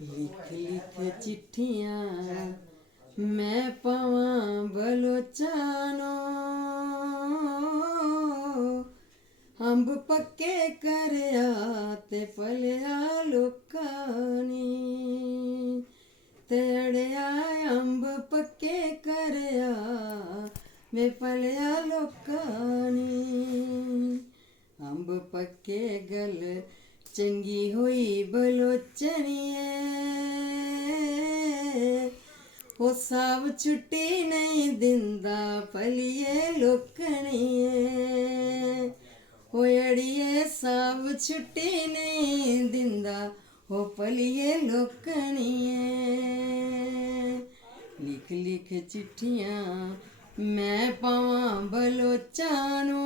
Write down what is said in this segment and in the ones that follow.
लिख लिख चिट्ठियाँ मैं पावां बलोचानो, अंब पक्के करया ते पलिया लोकानी, ते अड़िया अंब पक्के करया वे पलिया लोकानी। अंब पक्के गल चंगी होई बलोचनिए, ओ साब छुट्टी नहीं दिंदा पलिए लोकनिए, ओ अड़िए साब छुट्टी नहीं दिंदा ओ पलिए लोकनिए। लिख लिख चिट्ठियाँ मैं पावां बलोचानो,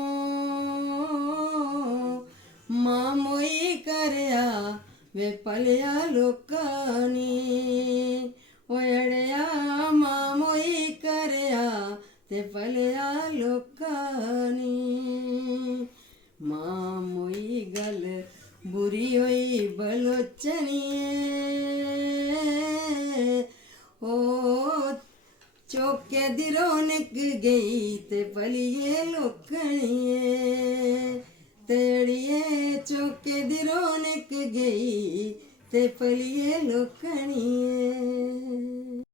मां मोई करया वे पलिया लोकानी, ओ अड़िया मां मोई करया ते पलिया लोकानी। मां मोई गल बुरी होई बलोचनिए, ओ चौके दी रौनक गई ते पलिए लोकनिए, ते अड़िए चौके दी रौनक गई ते पलिए लोकनिए।